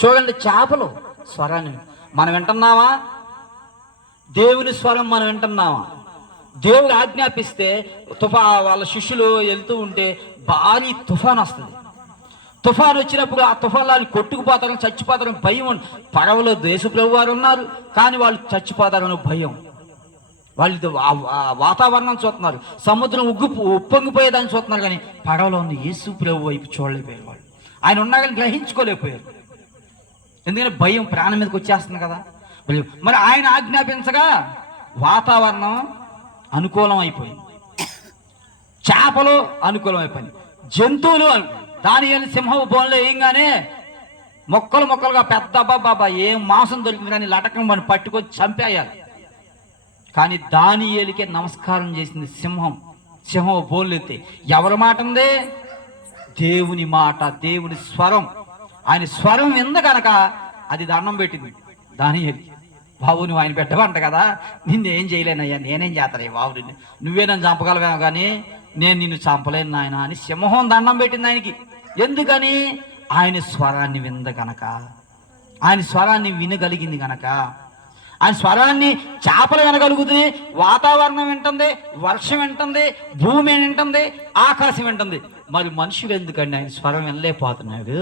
చూడండి, చేపలు స్వరాన్ని మనం వింటున్నామా? దేవుని స్వరం మనం వింటున్నామా? దేవుడు ఆజ్ఞాపిస్తే వాళ్ళ శిష్యులు వెళ్తూ ఉంటే భారీ తుఫాన్ వస్తుంది. తుఫాన్ వచ్చినప్పుడు ఆ తుఫాన్లో వాళ్ళు కొట్టుకుపోతారని, చచ్చిపోతారని భయం. పడవలో దేశప్రభు వారు ఉన్నారు, కానీ వాళ్ళు చచ్చిపోతారని భయం. వాళ్ళు వాతావరణం చూస్తున్నారు, సముద్రం ఉప్పొంగిపోయేదాన్ని చూస్తున్నారు, కానీ పడవలో ఉన్న యేసు ప్రభు వైపు చూడలేకపోయారు. వాళ్ళు ఆయన ఉన్నా కానీ గ్రహించుకోలేకపోయారు. ఎందుకంటే భయం ప్రాణం మీదకి వచ్చేస్తుంది కదా. మరి ఆయన ఆజ్ఞాపించగా వాతావరణం అనుకూలం అయిపోయింది, చేపలు అనుకూలం అయిపోయింది, జంతువులు దానియేలు సింహపు బోన్లో ఏంగానే మొక్కలు మొక్కలుగా పెద్ద బాబా ఏం మాంసం దొరికింది కానీ లటకం మనం పట్టుకొచ్చి చంపేయాలి. కానీ దానియేలుకే నమస్కారం చేసింది సింహం బోన్లు ఎత్తి. ఎవరి మాట ఉంది? దేవుని మాట, దేవుని స్వరం. ఆయన స్వరం వింద కనుక అది దండం పెట్టింది దానియేలు. బాబు నువ్వు ఆయన పెట్టవంట కదా, నిన్నేం చేయలేనయ్యా, నేనేం చేస్తాను బాబు, నువ్వే నన్ను చంపగలవేమో కానీ నేను నిన్ను చంపలేను నాయన అని సింహం దండం పెట్టింది ఆయనకి. ఎందుకని? ఆయన స్వరాన్ని వింద గనక, ఆయన స్వరాన్ని వినగలిగింది గనక. ఆయన స్వరాన్ని చేపలు వినగలుగుతుంది, వాతావరణం వింటుంది, వర్షం వింటుంది, భూమి వింటుంది, ఆకాశం వింటుంది. మరి మనుషులు ఎందుకండి ఆయన స్వరం వినలేకపోతున్నాడు?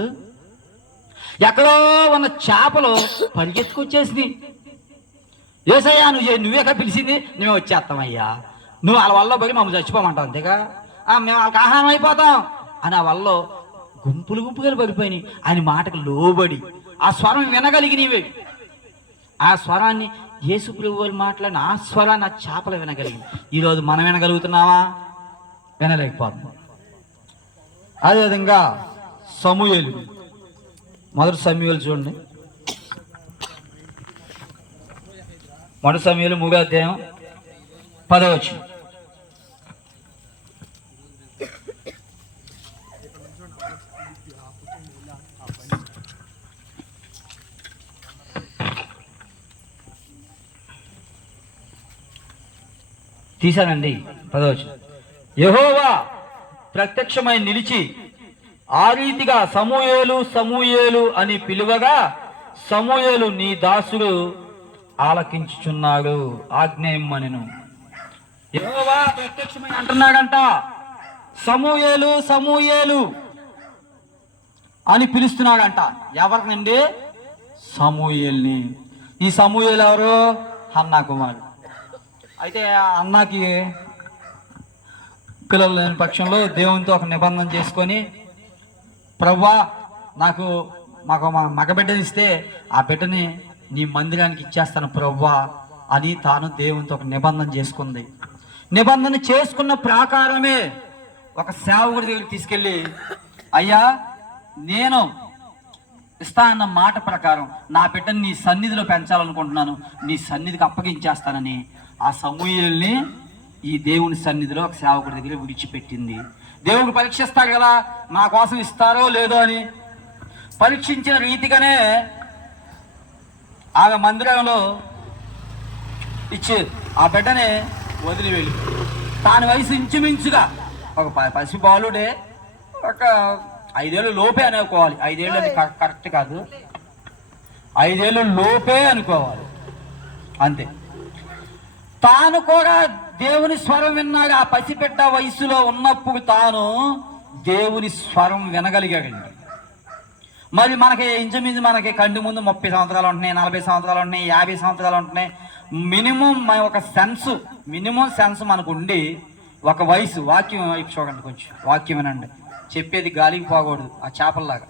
ఎక్కడో ఉన్న చేపలు పరిగెత్తుకొచ్చేసింది. ఏసయ్యా నువ్వే పిలిచింది, నువ్వే వచ్చేస్తామయ్యా, నువ్వు వాళ్ళ వల్ల పోయి మమ్మల్ని చచ్చిపోమంటావు, అంతేగా మేము వాళ్ళకి ఆహారం అయిపోతాం అని ఆ వల్ల గుంపులుగా పడిపోయినాయి. ఆయన మాటకు లోబడి ఆ స్వరం వినగలిగినవే. ఆ స్వరాన్ని యేసు ప్రభువు వారు మాట్లాడిన ఆ స్వరాన్ని ఆ చేపలు వినగలిగింది. ఈరోజు మనం వినగలుగుతున్నావా? వినలేకపోతున్నాం. అదేవిధంగా సమూయేలు, మొదటి సమూయేలు చూడండి, మొదటి సమూయేలు 3వ అధ్యాయం 10వ వచనం. తీశానండి 10వ వచనం. యెహోవా ప్రత్యక్షమై నిలిచి ఆ రీతిగా సమూయేలు సమూయేలు అని పిలువగా సమూయేలు నీ దాసుడు ఆలకించుచున్నాడు, ఆజ్ఞేయమనెను. యెహోవా ప్రత్యక్షమై అంటున్నాడంట, సమూయేలు సమూయేలు అని పిలుస్తున్నాడంట. ఎవరినండి? సమూయేల్ని. ఈ సమూయేలు ఎవరు? హన్నా కుమారుడు. అయితే అన్నకి పిల్లలు లేని పక్షంలో దేవునితో ఒక నిబంధన చేసుకొని, ప్రభువా మాకు మగబిడ్డని ఇస్తే ఆ బిడ్డని నీ మందిరానికి ఇచ్చేస్తాను ప్రభువా అని తాను దేవునితో ఒక నిబంధన చేసుకుంది. నిబంధన చేసుకున్న ప్రకారమే ఒక సేవకుడి దగ్గరికి తీసుకెళ్ళి, అయ్యా నేను ఇస్తా అన్న మాట ప్రకారం నా బిడ్డని నీ సన్నిధిలో పెంచాలనుకుంటున్నాను, నీ సన్నిధికి అప్పగించేస్తానని ఆ సమూయేలుని ఈ దేవుని సన్నిధిలో ఒక సేవకుడి దగ్గర విడిచిపెట్టింది. దేవుడు పరీక్షిస్తాడు కదా, నా కోసం ఇస్తారో లేదో అని. పరీక్షించిన రీతిగానే ఆమె మందిరంలో ఇచ్చి ఆ బిడ్డని వదిలి వెళ్ళి, తాని వయసు ఇంచుమించుగా ఒక పసి బాలుడే, ఒక 5 ఏళ్ళు లోపే అనుకోవాలి. 5 ఏళ్ళు అది కరెక్ట్ కాదు, 5 ఏళ్ళు లోపే అనుకోవాలి అంతే. తాను కూడా దేవుని స్వరం విన్నాడు. ఆ పసిబిడ్డ వయసులో ఉన్నప్పుడు తాను దేవుని స్వరం వినగలిగాడండి. మరి మనకి ఇంచుమించు మనకి కంటి ముందు 30 సంవత్సరాలు ఉంటున్నాయి, 40 సంవత్సరాలు ఉంటున్నాయి, 50 సంవత్సరాలు ఉంటున్నాయి. మినిమం ఒక సెన్స్ మనకు ఉండి ఒక వయసు. వాక్యం వైపు చూడండి, కొంచెం వాక్యం వినండి. చెప్పేది గాలికి పోకూడదు. ఆ చేపల్లాగా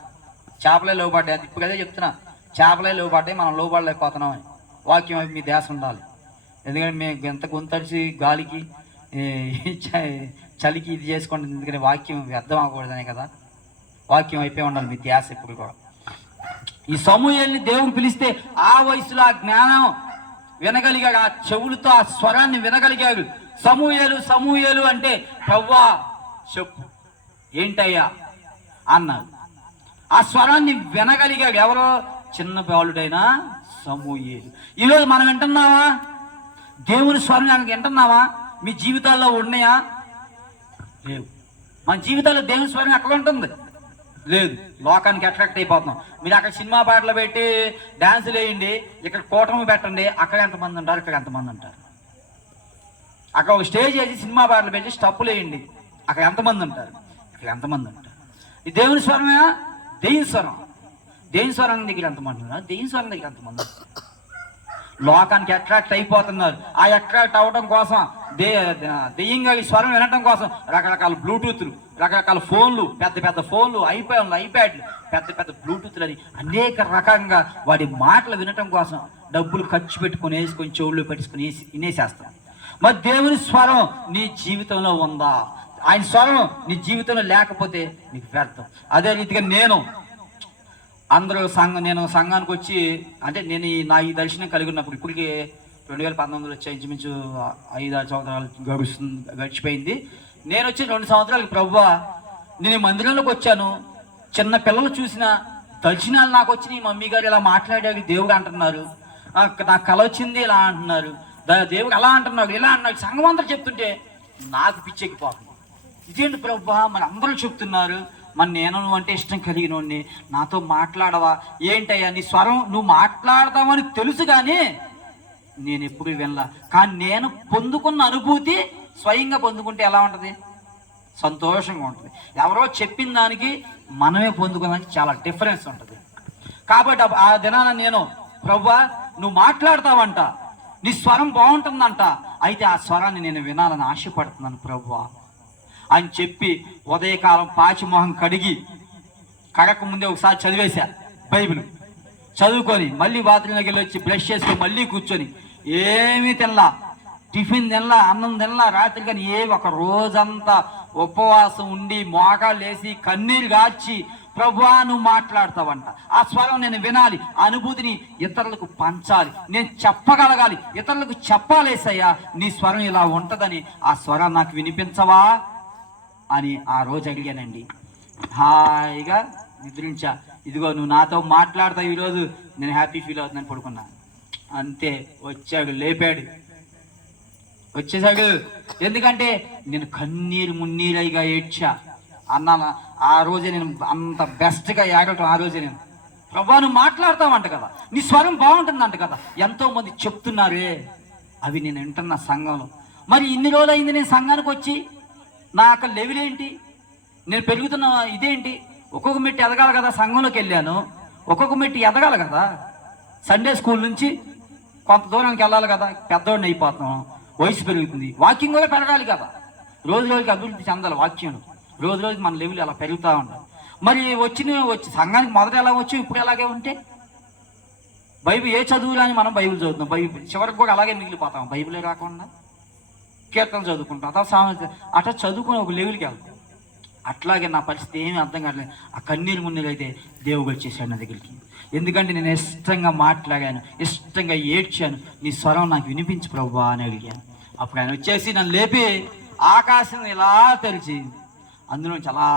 చేపలే లోబడ్డాయి. అది ఇప్పుడు అదే చెప్తున్నా, చేపలే లోబడ్డాయి, మనం లోబడలేకపోతున్నామని. వాక్యం వైపు మీ ధ్యాస ఉండాలి. ఎందుకంటే మేము ఎంత గొంతడిచి గాలికి చలికి ఇది చేసుకోండి, ఎందుకంటే వాక్యం వ్యర్థం అవ్వకూడదనే కదా. వాక్యం అయిపోయి ఉండాలి మీ ధ్యాస ఇప్పుడు కూడా. ఈ సమూయేలుని దేవుడు పిలిస్తే ఆ వయసులో ఆ జ్ఞానం వినగలిగాడు, ఆ చెవులతో ఆ స్వరాన్ని వినగలిగాడు. సమూయేలు సమూయేలు అంటే ప్రవ్వా చెప్పు ఏంటయ్యా అన్నాడు. ఆ స్వరాన్ని వినగలిగాడు. ఎవరో చిన్న బాలుడైనా సమూయేలు. ఈరోజు మనం వింటున్నావా? దేవుని స్వరం వింటున్నావా? మీ జీవితాల్లో ఉన్నాయా? లేవు. మన జీవితాల్లో దేవుని స్వరం ఎక్కడ ఉంటుంది? లేదు, లోకానికి అట్రాక్ట్ అయిపోతున్నాం. మీరు అక్కడ సినిమా పాటలు పెట్టి డాన్సులు వేయండి, ఇక్కడ కూటమి పెట్టండి, అక్కడ ఎంతమంది ఉంటారు, ఇక్కడ ఎంతమంది ఉంటారు. అక్కడ ఒక స్టేజ్ వేసి సినిమా పాటలు పెట్టి స్టప్పులు వేయండి, అక్కడ ఎంతమంది ఉంటారు, ఇక్కడ ఎంతమంది ఉంటారు. ఈ దేవుని స్వరమేనా? దెయ్యం స్వరం. దెయ్యం స్వరం దగ్గర ఎంతమంది ఉన్నారు, దెయ్యం స్వరం దగ్గర ఎంతమంది. లోకానికి అట్రాక్ట్ అయిపోతున్నారు. ఆ అట్రాక్ట్ అవ్వడం కోసం దెయ్యంగా ఈ స్వరం వినటం కోసం రకరకాల బ్లూటూత్లు, రకరకాల ఫోన్లు, పెద్ద పెద్ద ఫోన్లు, ఐప్యాడ్లు, పెద్ద పెద్ద బ్లూటూత్లు అని అనేక రకంగా వాడి మాటలు వినటం కోసం డబ్బులు ఖర్చు పెట్టుకుని వేసుకొని చెవుల్లో పెట్టుకుని వినేసేస్తాం. మరి దేవుని స్వరం నీ జీవితంలో ఉందా? ఆయన స్వరం నీ జీవితంలో లేకపోతే నీకు వ్యర్థం. అదే రీతిగా నేను సంఘానికి వచ్చి, అంటే నేను ఈ దర్శనం కలిగి ఉన్నప్పుడు, ఇప్పటికి 2019 వచ్చి ఇంచుమించు 5-6 సంవత్సరాలు గడిచిపోయింది. నేను వచ్చి 2 సంవత్సరాలకి ప్రభువా నేను మందిరంలోకి వచ్చాను, చిన్న పిల్లలు చూసిన దర్శనాలు నాకు వచ్చి నీ మమ్మీ గారు ఇలా మాట్లాడాడు దేవుడు అంటున్నారు, నాకు కల వచ్చింది ఇలా అంటున్నారు, దేవుడు అలా అంటున్నాడు ఇలా అన్నాడు, సంఘం అందరూ చెప్తుంటే నాకు పిచ్చెక్కిపోతుంది. ఇదేంటి ప్రభువా, మరి అందరూ చెప్తున్నారు, మరి నేను నువ్వు అంటే ఇష్టం కలిగినోడిని, నాతో మాట్లాడవా ఏంటయ్యా, నీ స్వరం నువ్వు మాట్లాడతావని తెలుసు కానీ నేను ఎప్పుడు వినలా. కానీ నేను పొందుకున్న అనుభూతి స్వయంగా పొందుకుంటే ఎలా ఉంటుంది? సంతోషంగా ఉంటుంది. ఎవరో చెప్పిన దానికి మనమే పొందుకున్నానికి చాలా డిఫరెన్స్ ఉంటుంది. కాబట్టి ఆ దినాన నేను ప్రభువా నువ్వు మాట్లాడతావంట, నీ స్వరం బాగుంటుందంట, అయితే ఆ స్వరాన్ని నేను వినాలని ఆశపడుతున్నాను ప్రభువా అని చెప్పి ఉదయకాలం పాచి మొహం కడక ముందే ఒకసారి చదివేశా బైబిల్. చదువుకొని మళ్ళీ బాత్రూంలోకి వెళ్ళి వచ్చి బ్రష్ చేసుకొని మళ్ళీ కూర్చొని ఏమీ తినలా, టిఫిన్ తినలా, అన్నం తినలా, రాత్రి కానీ ఒక రోజంతా ఉపవాసం ఉండి మోకాళ్ళు వేసి కన్నీరు గార్చి ప్రభువా నువ్వు మాట్లాడతావంట, ఆ స్వరం నేను వినాలి, ఆ అనుభూతిని ఇతరులకు పంచాలి, నేను చెప్పగలగాలి, ఇతరులకు చెప్పాలేసయ్యా నీ స్వరం ఇలా ఉంటుందని, ఆ స్వరం నాకు వినిపించవా అని ఆ రోజు అడిగానండి. హాయిగా నిద్రించా. ఇదిగో నువ్వు నాతో మాట్లాడతావు ఈరోజు, నేను హ్యాపీ ఫీల్ అవుతుందని పడుకున్నా. అంతే, వచ్చాడు, లేపాడు, వచ్చేసాడు. ఎందుకంటే నేను కన్నీరు మున్నీరైగా ఏడ్చా అన్నాను. ఆ రోజే నేను అంత బెస్ట్గా ఏడటం ఆ రోజే నేను, ప్రభువా నువ్వు మాట్లాడతావంట కదా, నీ స్వరం బాగుంటుందంట కదా, ఎంతో మంది చెప్తున్నారే, అవి నేను వింటున్న సంఘంలో. మరి ఇన్ని రోజులు అయింది నేను సంఘానికి వచ్చి, నా యొక్క లెవెల్ ఏంటి, నేను పెరుగుతున్న ఇదేంటి? ఒక్కొక్క మెట్టు ఎదగాలి కదా. సంఘంలోకి వెళ్ళాను, ఒక్కొక్క మెట్టు ఎదగాలి కదా. సండే స్కూల్ నుంచి కొంత దూరానికి వెళ్ళాలి కదా, పెద్దవాడిని అయిపోతున్నాం, వయసు పెరుగుతుంది, వాకింగ్ కూడా పెరగాలి కదా, రోజు రోజుకి అభివృద్ధి చెందాలి వాక్యం, రోజు రోజుకి మన లెవెల్ అలా పెరుగుతూ ఉండాలి. మరి వచ్చి సంఘానికి మొదట ఎలా వచ్చి ఇప్పుడు ఎలాగే ఉంటే బైబిల్ ఏ చదువులు అని మనం బైబిల్ చదువుతాం, బైబిల్ చివరికి కూడా అలాగే మిగిలిపోతాం, బైబిలే రాకుండా కీర్తనలు చదువుకుంటాం, అట్లా చదువుకుని ఒక లెవెల్కి వెళ్తాం. అట్లాగే నా పరిస్థితి ఏమీ అర్థం కావట్లేదు. ఆ కన్నీరు మున్నీరు అయితే దేవుడు వచ్చేసాడు నా దగ్గరికి. ఎందుకంటే నేను ఇష్టంగా మాట్లాడాను, ఇష్టంగా ఏడ్చాను, నీ స్వరం నాకు వినిపించు ప్రభువా అని అడిగాను. అప్పుడు ఆయన వచ్చేసి నన్ను లేపి ఆకాశం ఇలా తెరిచి అందులోంచి అలా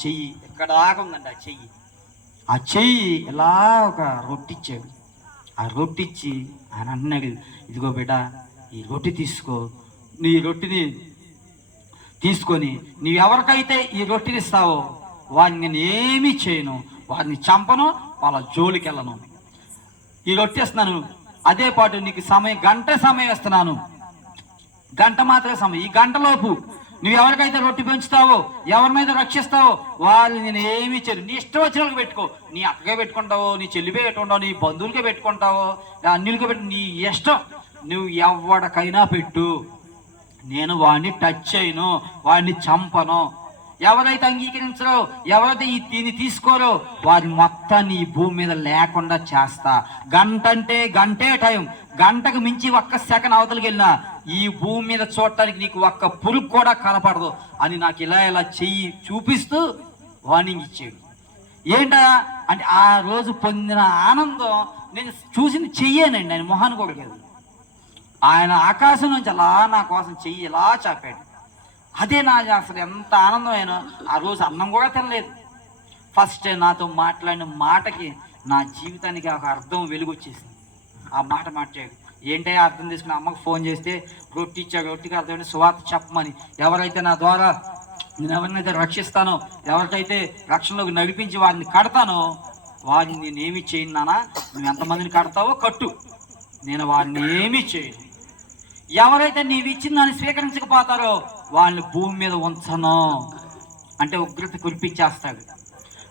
చెయ్యి ఎక్కడ దాకా ఉందండి ఆ చెయ్యి ఇలా ఒక రొట్టె ఇచ్చాడు. ఆ రొట్టె ఇచ్చి ఆయన అన్నాడు, ఇదిగో బిడ్డ ఈ రొట్టె తీసుకో, నీ రొట్టెని తీసుకొని నీవెవరికైతే ఈ రొట్టెని ఇస్తావో వారిని నేను ఏమీ చేయను, వారిని చంపను, వాళ్ళ జోలికి వెళ్ళను. ఈ రొట్టె ఇస్తున్నాను, అదే పాటు నీకు గంట సమయం ఇస్తున్నాను, గంట మాత్రమే సమయం. ఈ గంటలోపు నువ్వు ఎవరికైతే రొట్టె పెంచుతావో, ఎవరి మీద రక్షిస్తావో వాళ్ళని నేను ఏమీ చేయను. నీ ఇష్టం వచ్చిన వాళ్ళకి పెట్టుకో, నీ అక్కగా పెట్టుకుంటావో, నీ చెల్లిపే పెట్టుకుంటావు, నీ బంధువులకే పెట్టుకుంటావో, అన్నిలకే పెట్టు, నీ ఇష్టం, నువ్వు ఎవరికైనా పెట్టు, నేను వాడిని టచ్ చేయను, వాడిని చంపను. ఎవరైతే అంగీకరించరో, ఎవరైతే దీన్ని తీసుకోరో వారి మొత్తాన్ని ఈ భూమి మీద లేకుండా చేస్తా. గంట అంటే గంటే టైం, గంటకు మించి ఒక్క సెకండ్ అవతలికి వెళ్ళినా ఈ భూమి మీద చూడటానికి నీకు ఒక్క పురుగు కూడా కనపడదు అని నాకు ఇలా చెయ్యి చూపిస్తూ వార్నింగ్ ఇచ్చాడు. ఏంటా అంటే ఆ రోజు పొందిన ఆనందం నేను చూసింది చెయ్యేనండి, ఆయన మొహాన్ని కూడా లేదు. ఆయన ఆకాశం నుంచి అలా నా కోసం చెయ్యి ఇలా చాపాడు. అదే నా అసలు ఎంత ఆనందమైన. ఆ రోజు అన్నం కూడా తినలేదు. ఫస్ట్ నాతో మాట్లాడిన మాటకి నా జీవితానికి ఒక అర్థం వెలుగు వచ్చేసింది. ఆ మాట మాట్లాడు ఏంటో అర్థం చేసుకుని అమ్మకు ఫోన్ చేస్తే రొట్టె ఇచ్చాడు, రొట్టెకి అర్థమైంది సువార్త చెప్పమని. ఎవరైతే నా ద్వారా నేను ఎవరినైతే రక్షిస్తానో, ఎవరికైతే రక్షణలోకి నడిపించి వారిని కడతానో వారిని నేను ఏమి చేయను నాన్న. నువ్వు ఎంతమందిని కడతావో కట్టు, నేను వారిని ఏమీ చేయను. ఎవరైతే నీవు ఇచ్చిన దాన్ని స్వీకరించకపోతారో వాళ్ళని భూమి మీద ఉంచను అంటే ఉగ్రత కురిపించేస్తాడు.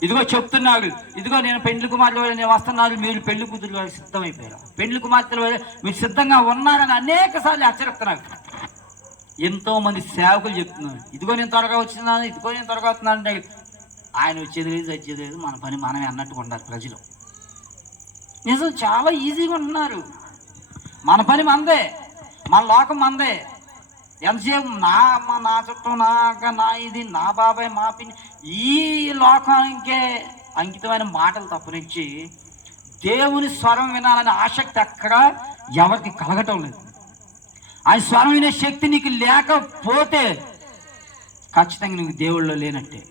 ఇదిగో చెప్తున్నాడు, ఇదిగో నేను పెండ్లి కుమార్తెల వల్ల నేను వస్తున్నాను, మీరు పెళ్లి కూతురు వల్ల సిద్ధమైపోయారు, పెండ్లి కుమార్తెల వల్ల మీరు సిద్ధంగా ఉన్నారని అనేక సార్లు హెచ్చరిస్తున్నాడు. ఎంతో మంది సేవకులు చెప్తున్నారు, ఇదిగో నేను త్వరగా వచ్చినాను, ఇదిగో నేను త్వరగా వస్తున్నాను అంటే ఆయన వచ్చేది లేదు, వచ్చేది లేదు, మన పని మనమే అన్నట్టుగా ఉండాలి ప్రజలు. నిజం, చాలా ఈజీగా ఉంటున్నారు. మన పని మనదే, మన లోకం మనదే. ఎంతసేపు నా అమ్మ, నా చుట్టూ, నా ఇది, నా బాబాయ్, మా పిన్ని, ఈ లోకానికే అంకితమైన మాటలు తప్పనిచ్చి దేవుని స్వరం వినాలనే ఆసక్తి అక్కడ ఎవరికి కలగటం లేదు. ఆయన స్వరం వినే శక్తి నీకు లేకపోతే ఖచ్చితంగా నీకు దేవుళ్ళలో లేనట్టే.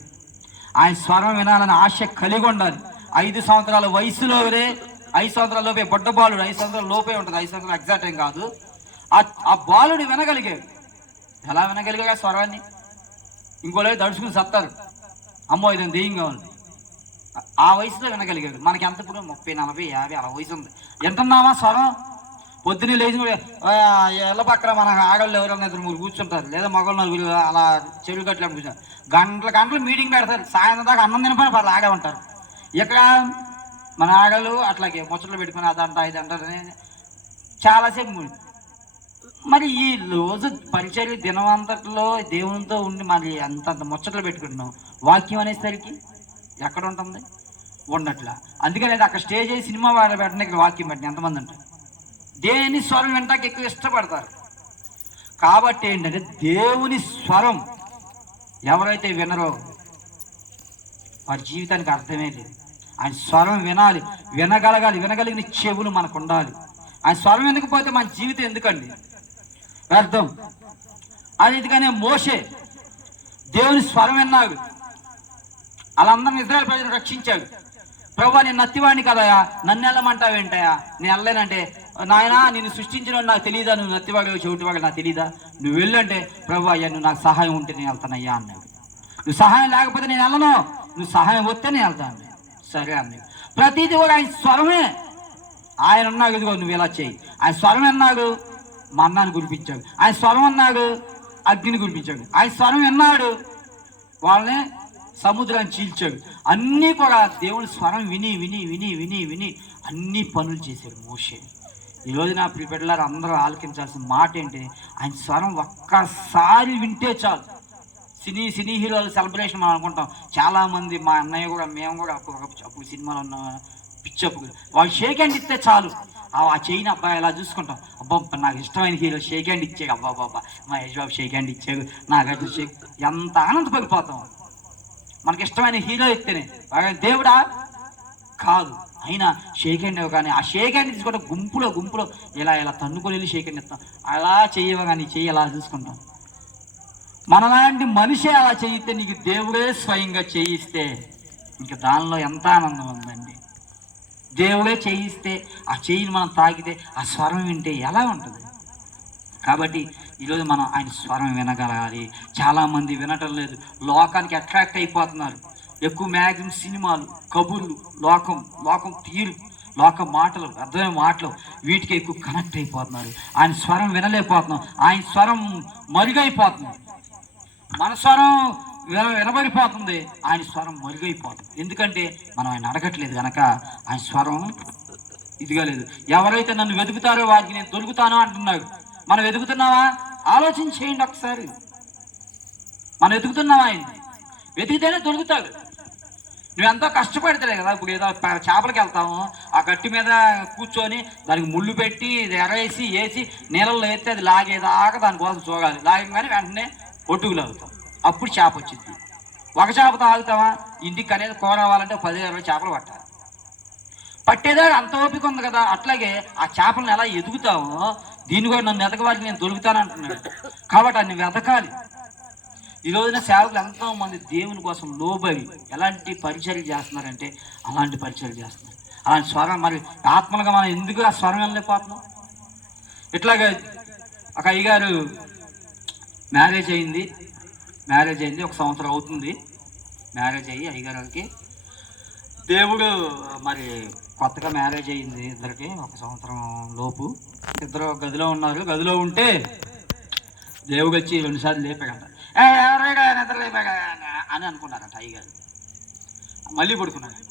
ఆయన స్వరం వినాలని ఆశ కలిగి ఉండాలి. 5 సంవత్సరాల వయసులోనే, 5 సంవత్సరాల లోపే బొడ్డ బాలుడు, 5 సంవత్సరాల లోపే ఉంటుంది, 5 సంవత్సరాలు ఎగ్జాక్ట్ ఏం కాదు. ఆ బాలుడు వినగలిగాడు. ఎలా వినగలిగా స్వరాన్ని? ఇంకోలే దడుచుకుని సత్తారు, అమ్మో ఇదని దెయ్యంగా ఉంది. ఆ వయసులో వినగలిగాడు. మనకి ఎంత ఇప్పుడు 30, 40, 50 అలా వయసు ఉంది. ఎంతున్నామా స్వరం? పొద్దున్నే లేచి ఎల్ల పక్కన మన ఆడవాళ్ళు ఎవరైనా 2-3 కూర్చుంటారు, లేదా మగవాళ్ళు 4 అలా చెరువు కట్టలు కూర్చుంటారు. గంటలు మీటింగ్ పెడతారు, సాయంత్రం దాకా అన్నం తినపని పర్లేదు ఆడే ఉంటారు. ఇక్కడ మన ఆడలు అట్లాగే ముచ్చట్లు పెట్టుకుని అదంట ఇదంటారని చాలాసేపు. మరి ఈ రోజు పరిచర్య దినం అంతట్లో దేవునితో ఉండి మరి అంతంత ముచ్చట్లు పెట్టుకుంటున్నాం, వాక్యం అనేసరికి ఎక్కడ ఉంటుంది? ఉండట్లా. అందుకని అక్కడ స్టేజ్ అయ్యి సినిమా వాడు పెట్టిన ఇక్కడ వాక్యం పెట్టిన ఎంతమంది ఉంటారు? దేని స్వరం వింటాకి ఎక్కువ ఇష్టపడతారు. కాబట్టి ఏంటంటే దేవుని స్వరం ఎవరైతే వినరో వారి జీవితానికి అర్థమే లేదు. ఆయన స్వరం వినాలి, వినగలిగిన చెవులు మనకు ఉండాలి. ఆయన స్వరం వినకపోతే మన జీవితం ఎందుకండి? అర్థం. అందుకనే మోషే దేవుని స్వరం విన్నాడు, వాళ్ళందరిని ఇశ్రాయేలు ప్రజలను రక్షించాడు. ప్రభు నేను నత్తివాడిని కదయా, నన్ను వెళ్ళమంటావేంటయా? నేను వెళ్ళలేనంటే, నాయనా నిన్ను సృష్టించిన నాకు తెలియదా, నువ్వు నత్తివాడు చెవిటివాడు నాకు తెలియదా, నువ్వు వెళ్ళంటే ప్రభు అయ్యా నువ్వు నాకు సహాయం ఉంటే నేను వెళ్తానయ్యా అన్నాడు. నువ్వు సహాయం లేకపోతే నేను వెళ్ళను, నువ్వు సహాయం వస్తే నేను వెళ్తాను. సరే అన్నాడు. ప్రతిదీ కూడా ఆయన స్వరమే. ఆయన ఉన్నాడు, ఇదిగో నువ్వు ఇలా చేయి. ఆయన స్వరం అన్నాడు, మన్నాన్ని కురిపించాడు. ఆయన స్వరం అన్నాడు, అగ్నిని కురిపించాడు. ఆయన స్వరం విన్నాడు, వాళ్ళని సముద్రాన్ని చీల్చాడు. అన్నీ కూడా దేవుని స్వరం విని విని విని విని విని అన్ని పనులు చేశాడు మోషే. ఈరోజు నా ప్రిపెడ్లారు అందరూ ఆలకించాల్సిన మాట ఏంటి? ఆయన స్వరం ఒక్కసారి వింటే చాలు. సినీ హీరోలు సెలబ్రేషన్ మనం అనుకుంటాం. చాలామంది మా అన్నయ్య కూడా, మేము కూడా అప్పుడు సినిమాలో ఉన్న పిచ్చప్పుడు వాళ్ళు షేక్ హ్యాండ్ ఇస్తే చాలు, ఆ చేయని అబ్బాయి ఎలా చూసుకుంటాం. అబ్బా నాకు ఇష్టమైన హీరో షేక్ హ్యాండ్ ఇచ్చాడు, అబ్బాబ్బా మహేష్ బాబు షేక్ హ్యాండ్ ఇచ్చాడు, నాకు షేక్, ఎంత ఆనందపడిపోతాం మనకి ఇష్టమైన హీరో ఇస్తేనే. దేవుడా కాదు, అయినా షేక్ హ్యాండ్ ఇవ్వగానే ఆ షేక్ హ్యాండ్ తీసుకుంటాం, గుంపులో ఇలా తన్నుకొని వెళ్ళి షేక్ హ్యాండ్ ఇస్తాం. అలా చేయవగానే చెయ్యి అలా చూసుకుంటాం. మనలాంటి మనిషి అలా చేయిస్తే, నీకు దేవుడే స్వయంగా చేయిస్తే ఇంకా దానిలో ఎంత ఆనందం ఉందండి. దేవుడే చేయిస్తే ఆ చెయ్యిని మనం తాగితే ఆ స్వరం వింటే ఎలా ఉంటుంది? కాబట్టి ఈరోజు మనం ఆయన స్వరం వినగలగాలి. చాలామంది వినటం లేదు, లోకానికి అట్రాక్ట్ అయిపోతున్నారు. ఎక్కువ మ్యాక్సిమం సినిమాలు, కబుర్లు, లోకం తీరు, లోక మాటలు, అర్థమైన మాటలు, వీటికి ఎక్కువ కనెక్ట్ అయిపోతున్నారు. ఆయన స్వరం వినలేకపోతున్నాం, ఆయన స్వరం మరుగైపోతుంది. మన స్వరం వినబడిపోతుంది, ఆయన స్వరం మరుగైపోతుంది. ఎందుకంటే మనం ఆయన అడగట్లేదు కనుక ఆయన స్వరం ఇదిగా లేదు. ఎవరైతే నన్ను వెతుకుతారో వారికి నేను దొరుకుతాను అంటున్నాడు. మనం వెతుకుతున్నావా? ఆలోచన చేయండి ఒకసారి. మనం వెతుకుతున్నావా? ఆయన వెతికితేనే దొరుకుతాడు. నువ్వెంతో కష్టపడతాడే కదా. ఇప్పుడు ఏదో చేపలకి వెళ్తాము, ఆ గట్టి మీద కూర్చొని దానికి ముళ్ళు పెట్టి ఎరేసి వేసి నీళ్ళల్లో వేస్తే అది లాగేదాకా దానికోసం చూడాలి. లాగగానే వెంటనే ఒట్టుకు లాగుతాం, అప్పుడు చేప వచ్చింది. ఒక చేపతో ఆగుతామా? ఇంటికి అనేది కూర అవ్వాలంటే 10-20 చేపలు పట్టాలి. పట్టేదాకా అంత ఓపిక ఉంది కదా. అట్లాగే ఆ చేపలను ఎలా ఎదుగుతామో దీన్ని కూడా నన్ను వెతకవాడికి నేను దొరుకుతాను అంటున్నాడు. కాబట్టి అన్ని వెతకాలి. ఈ రోజున సేవకులు ఎంతో మంది దేవుని కోసం లోబడి ఎలాంటి పరిచర్య చేస్తున్నారంటే అలాంటి పరిచర్య చేస్తున్నారు. అలాంటి స్వరం మరి ఆత్మలుగా మనం ఎందుకు ఆ స్వరం వెళ్ళలేకపోతున్నాం? ఇట్లాగా ఒక అయ్యగారు మ్యారేజ్ అయింది, మ్యారేజ్ అయింది, 1 సంవత్సరం అవుతుంది మ్యారేజ్ అయ్యి అయ్యగారికి. దేవుడు మరి కొత్తగా మ్యారేజ్ అయ్యింది ఇద్దరికి, 1 సంవత్సరం లోపు. ఇద్దరు గదిలో ఉన్నారు. గదిలో ఉంటే దేవుడు వచ్చి 2 సార్లు లేపాడంట. ఎవరైనా నిద్ర లేపాడా అని అనుకున్నారంట అయ్యగారు. మళ్ళీ పడుకున్నాడంట.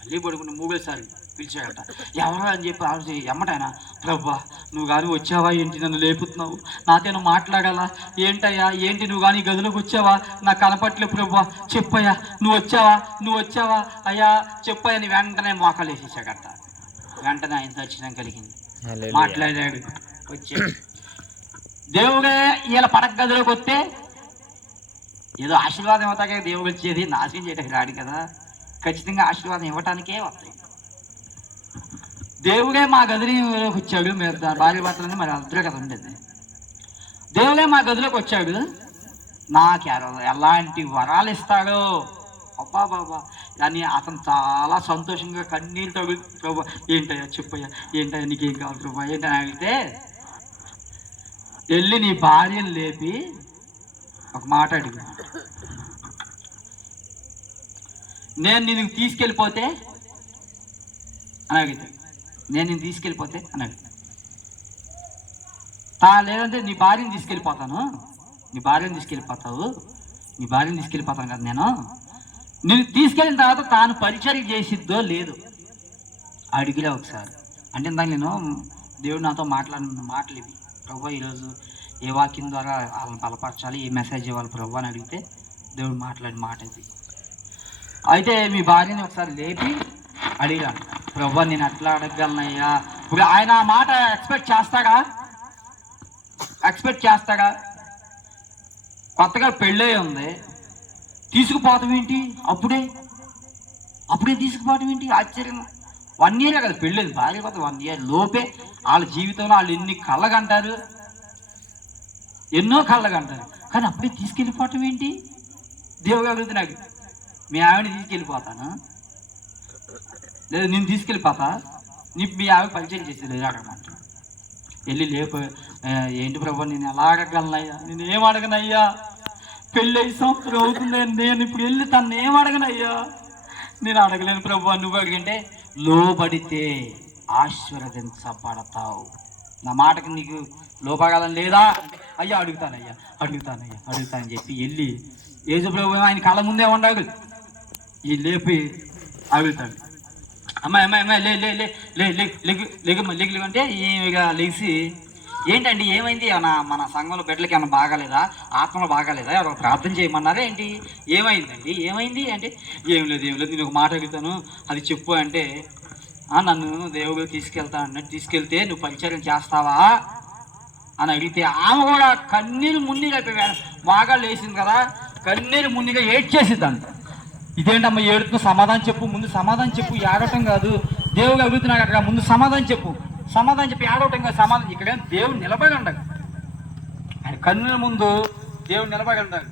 మళ్ళీ పడుకున్న 3వ సారి పిలిచాడట. ఎవరు అని చెప్పి ఆలోచి ఎమ్మటైనా, ప్రభా నువ్వు కానీ వచ్చావా ఏంటి, నన్ను లేపుతున్నావు, నాతోనూ మాట్లాడాలా ఏంటయ్యా, ఏంటి నువ్వు కానీ గదిలోకి వచ్చావా, నాకు కనపట్లేదు ప్రభా, చెప్పయ్యా నువ్వు వచ్చావా అయ్యా చెప్పయ్యా అని వెంటనే మోకాలు వేసేసాడట. వెంటనే ఆయన దర్శనం కలిగింది, మాట్లాడాడు, వచ్చాడు. దేవుడే వీళ్ళ పడక గదిలోకి వస్తే ఏదో ఆశీర్వాదం ఇవ్వటాకే దేవుడు వచ్చేది, నాశనం చేయడానికి రాడు కదా, ఖచ్చితంగా ఆశీర్వాదం ఇవ్వటానికే వస్తాయి. దేవుడే మా గదిలోకి వచ్చాడు. మీరు భార్య భర్తలని మరి అద్దరు కదా ఉండేది. దేవుడే మా గదిలోకి వచ్చాడు, నాకు ఎలాంటి వరాలు ఇస్తాడో అబ్బా బాబా అని అతను చాలా సంతోషంగా కన్నీళ్ళు తగు. ప్రభా ఏంటయ్యా చెప్పయ్యా, ఏంటయ్యా నీకేం కావాలి ప్రభా ఏంటని అడిగితే, వెళ్ళి నీ భార్యను లేపి ఒక మాట అడిగా, నేను నిన్ను తీసుకెళ్ళిపోతే అని అడిగితే, నేను నిన్ను తీసుకెళ్ళిపోతే అని అడిగితే, లేదంటే నీ భార్యను తీసుకెళ్ళిపోతాను, నీ భార్యను తీసుకెళ్ళిపోతాను కదా నేను తీసుకెళ్ళిన తర్వాత తాను పరిచర్య చేసిద్దో లేదు అడిగిలే ఒకసారి. అంటే ఇందాక నేను దేవుడు నాతో మాట్లాడిన మాటలు ఇవి, ప్రభు ఈరోజు ఏ వాక్యం ద్వారా వాళ్ళని బలపరచాలి, ఏ మెసేజ్ ఇవ్వాలి ప్రభు అని అడిగితే దేవుడు మాట్లాడిన మాట ఇది. అయితే మీ భార్యని ఒకసారి లేపి అడిగా, ప్రభు నేను అట్లా అడగగలనయ్యా. ఇప్పుడు ఆయన ఆ మాట ఎక్స్పెక్ట్ చేస్తాడా? కొత్తగా పెళ్ళే ఉంది, తీసుకుపోవటం ఏంటి, అప్పుడే తీసుకుపోవటం ఏంటి, ఆశ్చర్యం. 1 year కదా పెళ్ళేది, భార్య కొత్త 1 year లోపే వాళ్ళ జీవితంలో వాళ్ళు ఎన్నో కళ్ళగంటారు, కానీ అప్పుడే తీసుకెళ్ళిపోవటం ఏంటి? దేవుడు అడుగుతున్నాడు, మీ ఆవిడని తీసుకెళ్ళిపోతాను లేదా నేను తీసుకెళ్ళిపోతా, మీ ఆవిడ పరిచయం చేసేది లేదు అడగమంట. వెళ్ళి లేపు, ఏంటి ప్రభు నేను ఎలా అడగగలనయ్యా, నేను ఏం అడగనయ్యా, పెళ్ళి 5 సంవత్సరం అవుతుంది, నేను ఇప్పుడు వెళ్ళి తను ఏం అడగనయ్యా, నేను అడగలేను ప్రభు, నువ్వు అడిగంటే లోబడితే ఆశీర్వదించబడతావు, నా మాటకి నీకు లోపడాలని లేదా అంటే అయ్యా అడుగుతానని చెప్పి వెళ్ళి యేసు ప్రభు ఆయన కళ్ళ ముందే ఉండడు, ఈ లేపి అడుగుతాడు, అమ్మాయి లెగు అంటే ఈమెగా లేచి, ఏంటండి ఏమైంది, మన సంఘంలో బిడ్డలకి ఏమైనా బాగాలేదా, ఆత్మలో బాగాలేదా, ఎవరో ప్రార్థన చేయమన్నారా ఏంటి, ఏమైంది అంటే ఏం లేదు నేను ఒక మాట అడుగుతాను అది చెప్పు అంటే, నన్ను దేవుడు తీసుకెళ్తే నువ్వు పరిచర్యం చేస్తావా అని అడిగితే ఆమె కూడా కన్నీరు మున్నీరు అయిపోయాడు, బాగా లేచింది కదా, కన్నీరు మున్నీగా ఏడ్చేసిద్దంట. ఇదేంటమ్మా ఏడుతున్న, సమాధానం చెప్పు, ముందు సమాధానం చెప్పు, ఏడవటం కాదు, దేవుడు అడుగుతున్నాడు అక్కడ, ముందు సమాధానం చెప్పి ఏడవటం కాదు, సమాధానం. ఇక్కడ దేవుడు నిలబడి ఉండదు, ఆయన కన్నుల ముందు దేవుడు నిలబడి ఉండదు,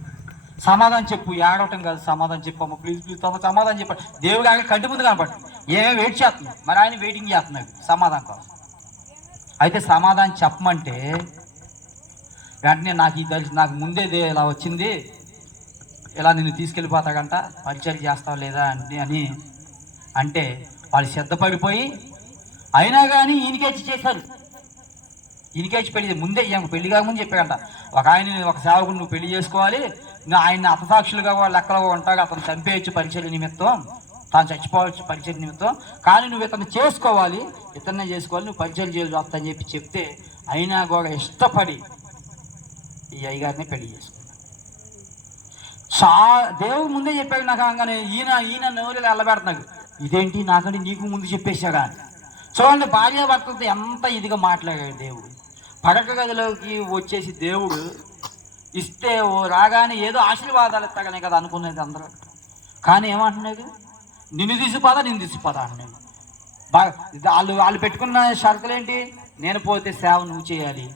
సమాధానం చెప్పు, ఏడవటం కాదు, సమాధానం చెప్పమ్మా ప్లీజ్ సమాధానం చెప్పండి. దేవుడు ఆయన కంటి ముందు కనపడు, ఏమేమి వెయిట్ చేస్తున్నాడు, మరి ఆయన వెయిటింగ్ చేస్తున్నాడు సమాధానం కోసం. అయితే సమాధానం చెప్పమంటే వెంటనే నాకు ముందే ఇలా వచ్చింది, ఇలా నిన్ను తీసుకెళ్ళిపోతాడంట, పరిచయం చేస్తావా లేదా అని అంటే వాళ్ళు సిద్ధపడిపోయి, అయినా కానీ ఈయనకేచ్చి చేశారు, ఈయనకేచ్చి ముందే పెళ్లి కాకముందు చెప్పాడంట, ఒక సేవకుడు నువ్వు పెళ్లి చేసుకోవాలి, ఆయన అతసాక్షులుగా లెక్కలో ఉంటాడు, అతను చంపేయచ్చు పరిచర్య నిమిత్తం, తాను చచ్చిపోవచ్చు పరిచర్య నిమిత్తం, కానీ నువ్వు ఇతను చేసుకోవాలి, నువ్వు పరిచయం చేయాలి వస్తా అని చెప్తే అయినా కూడా ఇష్టపడి ఈ అయ్యగారిని పెళ్లి చేసుకున్నాడు. దేవుడు ముందే చెప్పాడు నాకు, అనగానే ఈయన నోరు వెళ్ళబెడుతున్నాడు, ఇదేంటి నాకంటే నీకు ముందు చెప్పేశాడా. చూడండి భార్యాభర్తలతో ఎంత ఇదిగా మాట్లాడాడు దేవుడు. పడక గదిలోకి వచ్చేసి దేవుడు ఇస్తే రాగానే ఏదో ఆశీర్వాదాలు ఇస్తాగానే కదా అనుకునేది అందరూ, కానీ ఏమంటున్నాడు, నిన్ను తీసిపోతా అంటున్నాడు. వాళ్ళు పెట్టుకున్న షరతులు ఏంటి, నేను పోతే సేవ నువ్వు చేయాలి,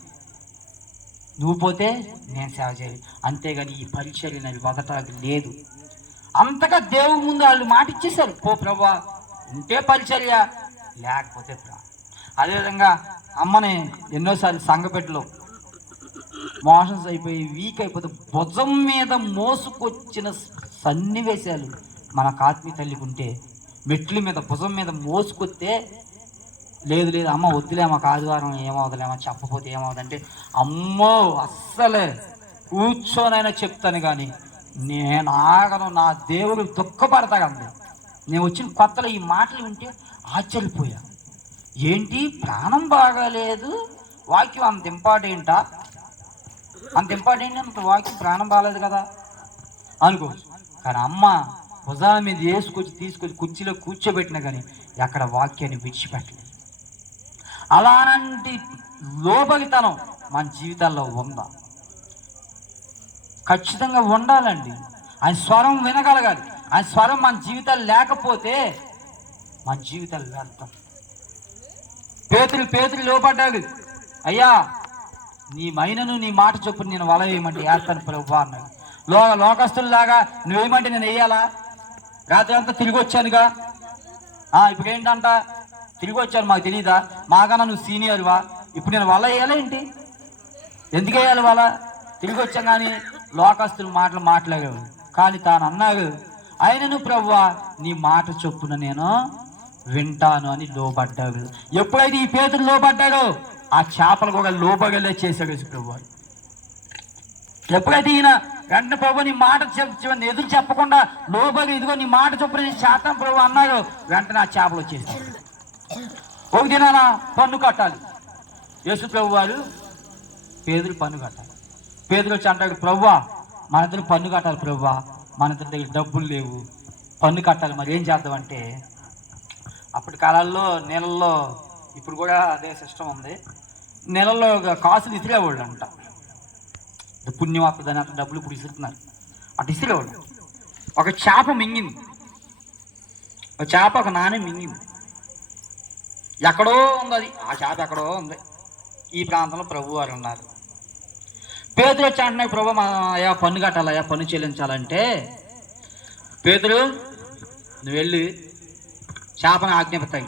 నువ్వు పోతే నేను సేవ చేయాలి, అంతేగాని ఈ పరిచర్యని అది వదటానికి లేదు. అంతగా దేవుడి ముందు వాళ్ళు మాట ఇచ్చేశారు, పో ప్రభా ఉంటే పరిచర్య లేకపోతే అదేవిధంగా అమ్మని ఎన్నోసార్లు సంఘపెట్టులో మోషన్స్ అయిపోయి వీక్ అయిపోతే భుజం మీద మోసుకొచ్చిన సన్నివేశాలు మనకు ఆత్మీయ తల్లికి ఉంటే, మెట్ల మీద భుజం మీద మోసుకొస్తే, లేదు లేదు అమ్మ వద్దులే మాకు ఆదివారం ఏమవుదలేమో, చెప్పపోతే ఏమవుదంటే, అమ్మో అస్సలే కూర్చోనైనా చెప్తాను కానీ నేను ఆగను, నా దేవుడు దుఃఖపడతాగండి. నేను వచ్చిన కొత్తలో ఈ మాటలు వింటే ఆశ్చర్యపోయా. ఏంటి ప్రాణం బాగాలేదు, వాక్యం అంత ఇంపార్టెంటా? అంత ఇంపార్టెంట్ అంత వాక్యం, ప్రాణం బాగాలేదు కదా అనుకోవచ్చు. కానీ అమ్మ భుజాల మీద వేసుకొచ్చి తీసుకొచ్చి కుర్చీలో కూర్చోబెట్టినా కానీ ఎక్కడ వాక్యాన్ని విడిచిపెట్టలేదు. అలాంటి లోబలితనం మన జీవితాల్లో ఉందా? ఖచ్చితంగా ఉండాలండి. ఆయన స్వరం వినగలగాలి. ఆయన స్వరం మన జీవితాలు లేకపోతే మన జీవితాలు వ్యర్థం. పేతురు లోపడ్డాడు. అయ్యా నీ మైనను నీ మాట చొప్పున నేను వల వేయమంటే వేస్తాను ప్రభువా అన్నాడు. లోకస్తుల్లాగా నువ్వేమంటే నేను వేయాలా? రాత్రి అంతా తిరిగి వచ్చానుగా, ఇప్పుడు ఏంటంట తిరిగి వచ్చాను, మాకు తెలీదా? మాకన్నా నువ్వు సీనియర్వా? ఇప్పుడు నేను వల వేయాలా ఏంటి? ఎందుకు వేయాలి వల? తిరిగి వచ్చాను కానీ లోకస్తులు మాటలు మాట్లాడాడు. కానీ తాను అన్నాడు, ఆయనను ప్రభువా నీ మాట చొప్పున నేను వింటాను అని లోబడ్డాడు. ఎప్పుడైతే ఈ పేతురు లోబడ్డాడో ఆ చేపలు కూడా లోబగలే చేశాడు ప్రభు. ఎప్పుడైతే ఈయన వెంటనే ప్రభు నీ మాట ఎదురు చెప్పకుండా లోబడి ఇదిగో నీ మాట చొప్పున శాతం ప్రభు అన్నాడు, వెంటనే ఆ చేపలు వచ్చేసి ఒక దినాన పన్ను కట్టాలి. యేసు ప్రభు వారు పేదలు పన్ను కట్టాలి. పేదలు వచ్చి అంటాడు, ప్రభువా మన ఇద్దరు పన్ను కట్టాలి ప్రభువా, మన ఇద్దరి దగ్గర డబ్బులు లేవు, పన్ను కట్టాలి, మరి ఏం చేద్దామంటే, అప్పటి కాలాల్లో నీళ్ళల్లో, ఇప్పుడు కూడా అదే సిస్టమ్ ఉంది, నెలల్లో కాసులు ఇసిరేవాళ్ళు అంట. పుణ్యం వస్తుందని అంత డబ్బులు ఇప్పుడు ఇసురుతున్నారు. అటు ఇసిరేవాళ్ళు. ఒక చేప మింగింది, ఒక చేప ఒక నాణ్యం మింగింది. ఎక్కడో ఉంది అది, ఆ చేప ఎక్కడో ఉంది. ఈ ప్రాంతంలో ప్రభు వారు ఉన్నారు. పేతురు వచ్చి అంటున్నాయి, ప్రభు అయ్యా పన్ను కట్టాలయ్యా, పన్ను చెల్లించాలంటే, పేతురు నువ్వు వెళ్ళి చేపను ఆజ్ఞాపిస్తాయి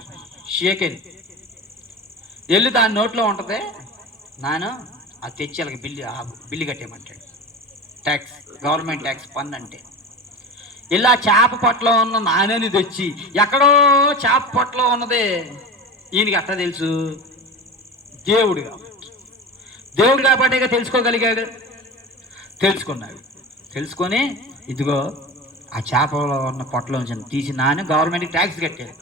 షేకెళ్ళి వెళ్ళి దాని నోట్లో ఉంటుంది, నాను అది తెచ్చి అలాగే బిల్లు కట్టేయమంటాడు. ట్యాక్స్, గవర్నమెంట్ ట్యాక్స్, పన్ను అంటే. ఇలా చేప పొట్టలో ఉన్న నాణ్యాన్ని తెచ్చి, ఎక్కడో చేప పొట్టలో ఉన్నది ఈయనకి అట్లా తెలుసు, దేవుడు కాబట్టి తెలుసుకోగలిగాడు. తెలుసుకొని ఇదిగో ఆ చేపలో ఉన్న పొట్టలో తీసి నాని గవర్నమెంట్కి ట్యాక్స్ కట్టాడు.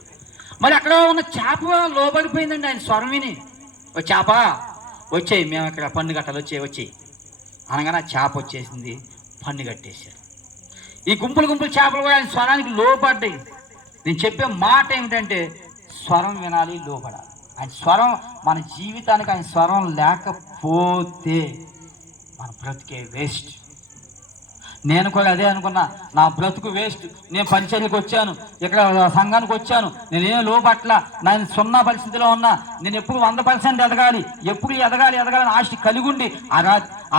మరి అక్కడ ఉన్న చేప లోబడిపోయిందండి ఆయన స్వరం విని, ఓ చేప వచ్చేయి, మేము ఇక్కడ పన్ను కట్టాలి, వచ్చేయి అనగానే ఆ చేప వచ్చేసింది, పన్ను కట్టేశారు. ఈ గుంపులు చేపలు కూడా ఆయన స్వరానికి లోబడ్డాయి. నేను చెప్పే మాట ఏమిటంటే స్వరం వినాలి, లోబడాలి. ఆయన స్వరం మన జీవితానికి, ఆయన స్వరం లేకపోతే మన బ్రతికే వేస్ట్. నేను కూడా అదే అనుకున్నా, నా బ్రతుకు వేస్ట్, నేను పరిచర్యకు వచ్చాను, ఇక్కడ సంఘానికి వచ్చాను, నేనేం లోపట్ల, నేను 0 పరిస్థితిలో ఉన్నా, నేను ఎప్పుడు 100% ఎదగాలి, ఎప్పుడు ఎదగాలి ఆశ కలిగి ఉండి